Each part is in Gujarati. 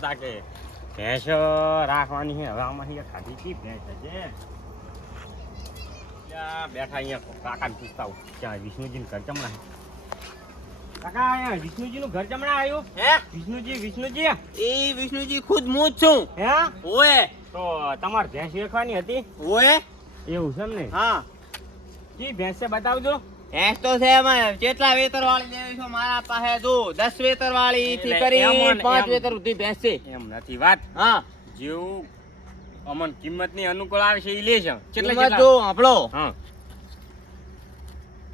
હતા કે ભેંસ રાખવાની છે. હવે આમાંથી ખાધી કી ભેંસ છે ત્યાં બેઠા અહીંયા કાકાને પૂછતા હું ત્યાં વિષ્ણુજીનું ઘર ચમણા. કાકા અહીંયા વિષ્ણુજીનું ઘર ચમણા આવ્યું હે વિષ્ણુજી એ વિષ્ણુજી ખુદ હું જ છું. હે ઓય તો તમારે ભેંસ વેચવાની હતી ઓય એવું છે ને? હા કી ભેંસ છે બતાવજો. ભેંસ તો છે એમાં કેટલા વેતર વાળી લેવી છો મારા પાસે જો 10 વેતર વાળી થી એટલે કરી એમ 5 વેતર સુધી ભેંસ છે. એમ નથી વાત. હા જેવું અમન કિંમતની અનુકૂળ આવે છે એ લે છે. કિંમત જો આપણો હા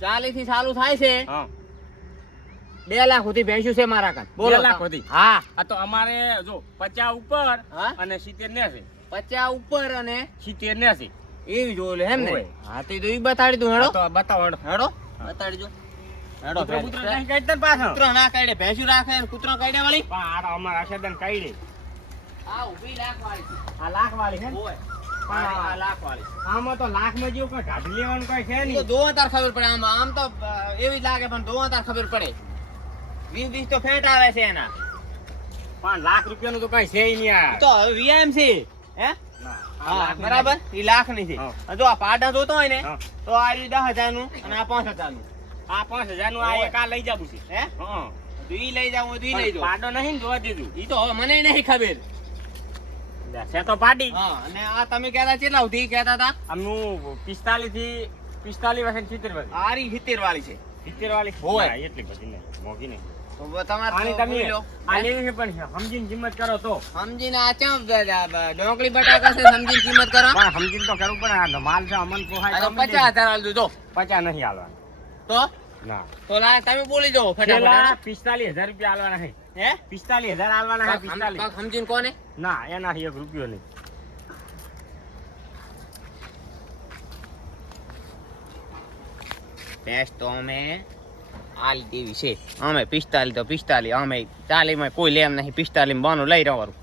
40 થી ચાલુ થાય છે. હા 2 લાખ સુધી ભેંસું છે મારા કાન. બોલો 2 લાખ સુધી? હા આ તો અમારે જો 50 ઉપર હા અને 70 ને છે. 50 ઉપર અને 70 ને છે. એવી જોઈ લે એમ ને? ઓય. હા તો ઈ બતાડી દઉં. હેડો તો બતાવો હેડો. હેડો બતાડજો. હેડો કૂતરો કૂતરો નહીં કાઢતા ને પાછો. કૂતરો ના કાઢે ભેંસું રાખે ને કૂતરો કાઢે વાળી. પણ આરો અમારા આશાદન કાઢી. આ ઊભી લાખ વાળી છે. આ લાખ વાળી છે ને? ઓય પણ આ લાખ વાળી. આમાં તો લાખમાં જેવું કઈ કાઢી લેવાનું કઈ છે તો નહીં. દોવા તાર ખબર પડે. આમ તો એવી જ લાગે પણ દોવા તાર ખબર પડે. 20 તો ફેટ આવે છે એના. પણ લાખ રૂપિયાનું તો કઈ છે નહીં યાર. તો હવે વીએમ છે હે? ના, આ હા લાખની બરાબર. ઈ લાખ ની છે. હા. જો આ પાડા જોતો હોય ને હા. તો આ 10,000 નું અને આ 5,000 નું. આ 5000 નું આ ઓય. એક આ લઈ જાવું છે. હે હા તો ઈ લઈ જાવ તો ઈ લઈ પણ જાવ. પાડો નહીં ને જોવા દીધું. ઈ તો હવે મને નહીં ખબર. છે તો પાડી. હા અને આ તમે કહેતા કેટલા સુધી કહેતા હતા? આમનું 45 થી 45 વર્ષ 70 વર્ષ. આરી 70 વાળી છે. 70 વાળી ઓય. ના, એટલી બધી નહીં, મોંઘી નહીં. તો તમારે આની તો તમે બોલી લો. આ લેવી છે પણ સમજીને કિંમત કરો તો. સમજીને આ ચમ ડોંગળી બટાકા છે સમજીને કિંમત કરો. પણ સમજીને તો કરવું પડે. આ માલ છે અમન પોહાય આ તો તો 50,000 આલ દો. 50 નહીં હાલવાના. તો ના તો લા તમે બોલી જાઓ પેલા ફટાફટ. 45000 રૂપિયા હાલવાના છે. હે 45000 હાલવાના છે. 45 કાક સમજીને કોને? ના એના 1 રૂપિયો નહીં. ભેંસ તો અમે આલ દેવી છે. અમે 45 તો 45 અમે 40 માં કોઈ લેમ નહીં. 45 બાનું લઈ રહેવાનું.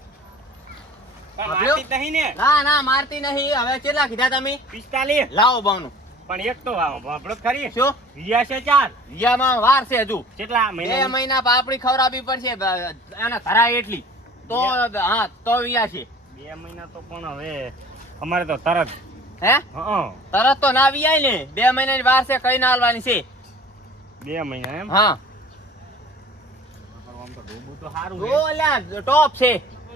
પણ આપ્યો? મારતી જ નહીં ને. ના ના મારતી નહીં. હવે કેટલા કીધા તમે? 45 લાવો બાનું. પણ એક તો વાપરો ખરી. શું વિયા છે 4. વિયામાં વાર છે હજુ. કેટલા 2 મહિના? મહિના પાપડી ખવડાવવી પડશે. એના ધરાય એટલી તો હા તો વિયા છે. 2 મહિના તો પણ હવે અમારે તો તરત. હે હા તરત તો ના વિયાય ને. 2 મહિનાની વાર છે. કઈ ના હાલવાની છે. 2 મહિના એમ. હા આમ તો ડોબું તો સારું છે. જો અલ્યા ટોપ છે.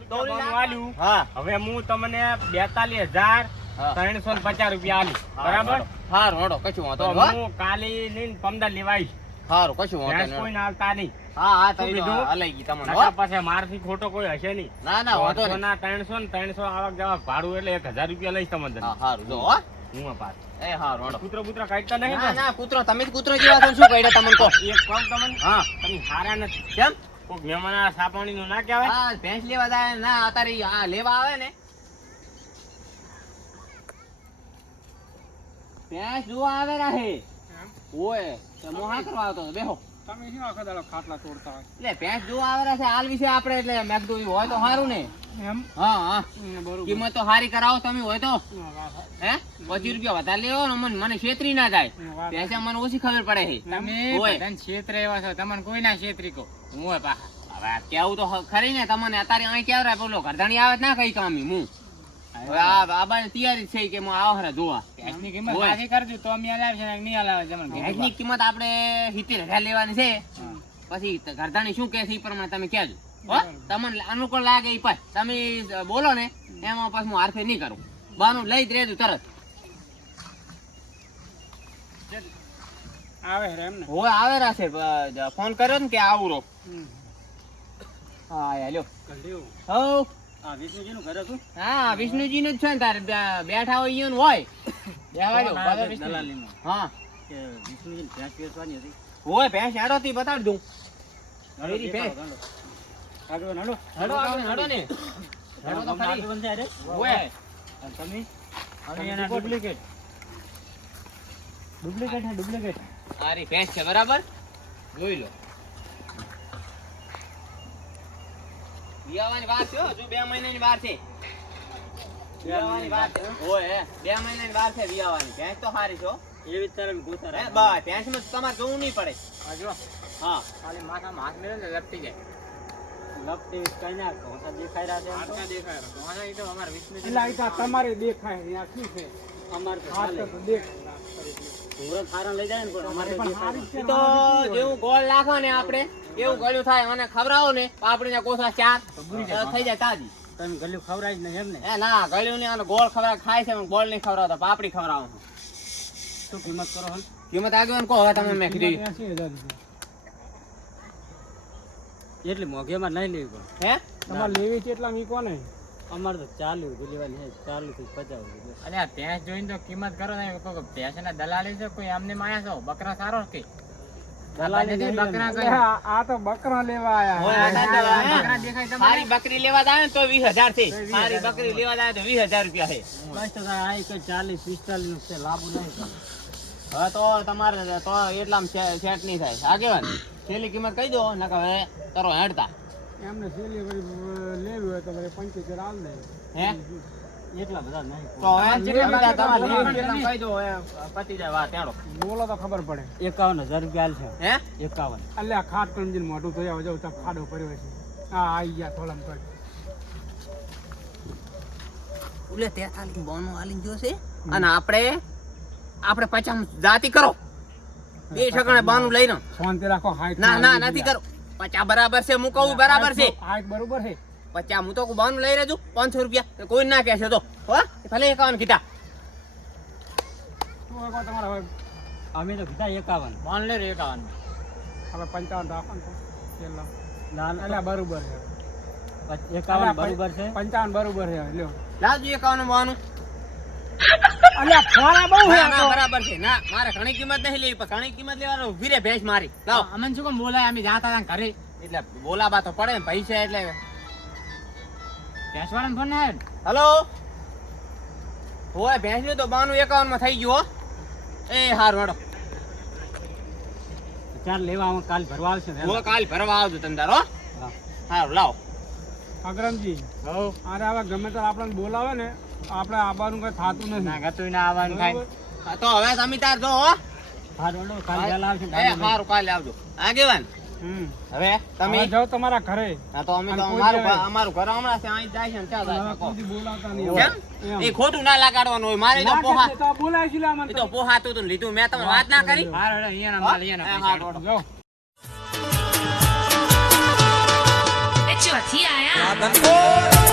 તમારું વાલ્યું. હા હવે હું તમને 42350 રૂપિયા આલી. બરાબર. હારું હેડો કશું તો વાંધો નહીં. હું કાલે લઈને 15 લેવાઈશ. હારું કશું વાંધો ભેંસ નહીં. કોઈને હાલતા નહીં. હા હા શું તમે કીધું? હલાઈ ગઈ તમને નકા હો. પાસે મારથી ખોટો કોઈ હશે નહીં. ના ના વાંધો 100 નહીં. ના 300 ને 300 આવક જવાક ભાડું એટલે 1000 રૂપિયા લઈશ તમને. હા હારું જો હો. હું પાસ એ હારું હેડો. કૂતરો બૂતરો કાઢતા નહીં ના ને? ના કૂતરો તમે જ કૂતરો જેવા છો. શું કઈડે તમને કહો? એક કામ તમને હા તમે હારા નથી. કેમ? કોક મહેમાન સાપાણી નું ના કહેવાય. હા ભેંસ લેવા જાય ના અત્યારે આ લેવા આવે ને ભેંસ જોવા આવે રહે. ઓય તો મોહા કરવા આવતો હતો. બેહો તમે શું આખો દાડો ખાટલા તોડતા હોય? એટલે ભેંસ જોવા આવે છે હાલ વિશે આપણે એટલે મેં કીધું ઈ હોય તો સારું ને. એમ હા હા બરોબર. કિંમત તો સારી કરાવો તમે હોય તો. હે 20 રૂપિયા વધારે લેવો ને મને છેતરી ના જાય. પૈસા મને ઓછી ખબર પડે છે. ઓય. ક્ષેત્રે એવા છો તમને કોઈ ના ક્ષેત્રી કહો. ઓય પા હવે આ કેવું તો ખરી ને તમને અત્યારે અહીં કેવરાય બોલો ઘરધાણી આવે ના કઈ કામ હું હવે આ આબાની તૈયારી છે કે હું આવો હરા જોવા. ભેંસની કિંમત ઓય. સાચી કરજો તો અમે હલાવે છે ને નહીં હલાવે છે મને ભેંસની કિંમત આપણે 70,000 લેવાની છે. પછી ઘરધાણી શું કહે છે એ પ્રમાણે તમે કહેજો હો. તમને અનુકૂળ લાગે એ પાછ તમે બોલો ને એમાં પાછું હું હારફેર નહીં કરું. બાનું લઈ જ રહેજો તરત. આવે છે એમ ને. હોય આવે રાખે ફોન કર્યો ને કે આવું રો. હા લ્યો હો. આ વિષ્ણુજીનું ઘર હતું. હા વિષ્ણુજી નું જ છે ને તારે બેઠા હોય ઈયોનું હોય. બેહવા દો. દલાલીનું. હા કે વિષ્ણુજીને ભેંસ વેચવાની હતી. હોય ભેંસ હેડો થી બતાડી દઉં. હડો એરી ભેંસ. આગળ હડો. હેડો આગળ હેડો ને. હેડો તો ખરી. હોય. તમે અને એના ડુપ્લિકેટ હે ડુપ્લિકેટ. આરી ભેંસ છે બરાબર. જોઈ લો. વિયાવાની વાર છે હો. હજુ 2 મહિનાની વાર છે. વિયાવાની વાર છે. હોય હે 2 મહિનાની વાર છે વિયાવાની. ભેંસ તો સારી છે હો. એવી તરફ ગોતા હે રાખે. બસ ભેંસમાં તમારે જોવું નહીં પડે. આ જો હા ખાલી માથામાં હાથ મેળવે ને લપટી જાય. લપટી કઈ ના ઘોંસા દેખાઈ રહ્યા છે એમ તો. હાડકા દેખાય છે. તો આના ઈ તો અમારા વિષ્ણુજી એટલે આ તો તમારે દેખાય ને આ શું છે અમારે તો આ ચાલે. તો દેખાય સુરત હારા લઈ જાય ને પણ અમારે પણ દેખાય હારી ના. છે ઈ તો જેવું ગોળ નાખો ને આપણે એવું ગળ્યું થાય અને ખવડાવો ને તો આપણે કોસા ચાર થઈ જાય તાજી. તમે ગલ્યું ખવડાવી જ નહીં એમ ને. એ ના ગળ્યું ને આનો ગોળ ખવડાવ ખાય છે પણ ગોળ નહીં ખવડાવતા પાપડી ખવડાવો છો. શું કિંમત કરો હલ? કિંમત આગળ કહો હવે તમે મેં કીધી 80,000 રૂપિયા. એટલી મોંઘીમાં નહીં લેવી પણ. હે તમારે લેવી છે એટલા મીકો ને અમારે તો ચાલુ લેવાની છે 40 થી 50 રૂપિયા. અરે આ ભેંસ જોઈને તો કિંમત કરો ને કોઈ ભેંસના દલાલી છે કોઈ આમને માયા છો બકરા સારો કે દલાલી નથી, જોઈએ બકરા ને. કઈ આ તો બકરા લેવા હોય, આયા આ તો બકરા દેખાય તમને? સારી બકરી લેવા જાય ને તો 20,000 થી સારી બકરી લેવા જાય તો 20,000 રૂપિયા છે. બસ તો આ કઈ 40 45 નું છે લાભ નહીં થાય. હવે તો તમારે તો એટલામાં સેટ નહીં થાય આગેવાન છેલ્લી કિંમત કહી દો નકર હવે કરો હેડતા. એમને સેલી લેવી હોય તો વળી 75 આલ દે હે એટલા બધા નહીં. તો હવે જેટલા બધા તમારે બોલો લેવી એટલામાં કહી દો હવે પતી જાય વાત હેડો. બોલો તો ખબર પડે 51,000 રૂપિયા આલ છે. હે 51. એટલે આ ખાટ કરીને મોઢું ધોયા જાવ તો ખાડો પડ્યો છે હા આઈ ગયા થોડામ તો ઉલે 43 બોનું આલીને જોશે અને આપણે 50 જાતિ કરો બે ઠકાણે બાનું લઈ લો. શાંતિ રાખો હાઈટ ના નથી કરો 50 બરાબર છે હું કહું બરાબર છે હાઈટ બરોબર છે 50 હું તો બાનું લઈ રહેજો 500 રૂપિયા કોઈ ના કહેશે તો હો ભલે 51 કીધા. શું હોય કહો તમારે હવે અમે તો કીધા 51. બોન લે રે 51 હવે 55 રાખો ને તો છેલ્લા. ના એટલે બરોબર છે 51 બરોબર છે. 55 બરોબર છે લ્યો લાવજો 51 બાનું. અલ્યા ફોરા બહુ છે ના આ ના તો. બરાબર છે ના મારે ઘણી કિંમત નહીં લેવી પણ ઘણી કિંમત લેવાનો ઊભી રે ભેંસ મારી લાવ. અમને શું કેમ બોલાય અમે જાતા હતા ઘરે એટલે બોલાબા તો પડે ને પૈસા એટલે. ભેંસવાળાને ફોન ના હલો હોય ભેંસ તો બાનું 51 માં થઈ ગયું હો. એ હારું હેડો ચાર લેવા આમાં કાલ ભરવા આવશે ને. હું કાલ ભરવા આવજો તમે તારો હા. હારું લાવો. અગ્રમજી અરે હવે ગમે ત્યારે આપણને બોલાવે ને આપણે આબાનું કઈ થતું ના નથી ગતું ના આવવાનું થાય બરોબર? હા, તો હવે તમે તાર જો હો. હારું હેડો, કાલ વહેલા આવશે ને. એ હારું કાલે આવજો આગેવાન હમ હવે તમે તમે જાઓ તમારા ઘરે હા તો અમે તો અને કોઈ અમારું જવાય. અમારું ઘર હમણાં છે અહીં જાય છે ને ચા જાય હવે છે, કહો. કોઈ દી બોલાવતા નહીં કેમ એમ. એ ખોટું ના લગાડવાનું હોય મારે તો ના પોહા કરશે તો બોલાય છે લે અમને એ તો. તો પોહાતું હતું ને લીધું મેં તમને વાત ના કરી. હારું હેડો, અહીંયાના માલ અહીંયાના હા, પૈસા હારું, હારું. જાઓ It's your TII.